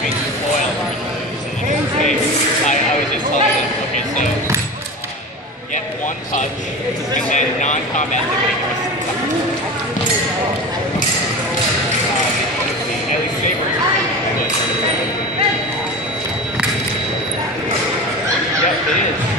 means spoil or lose. Okay, I was just telling them, okay, so get one touch and then non-combat defenders. At least sabers. Yep, it is.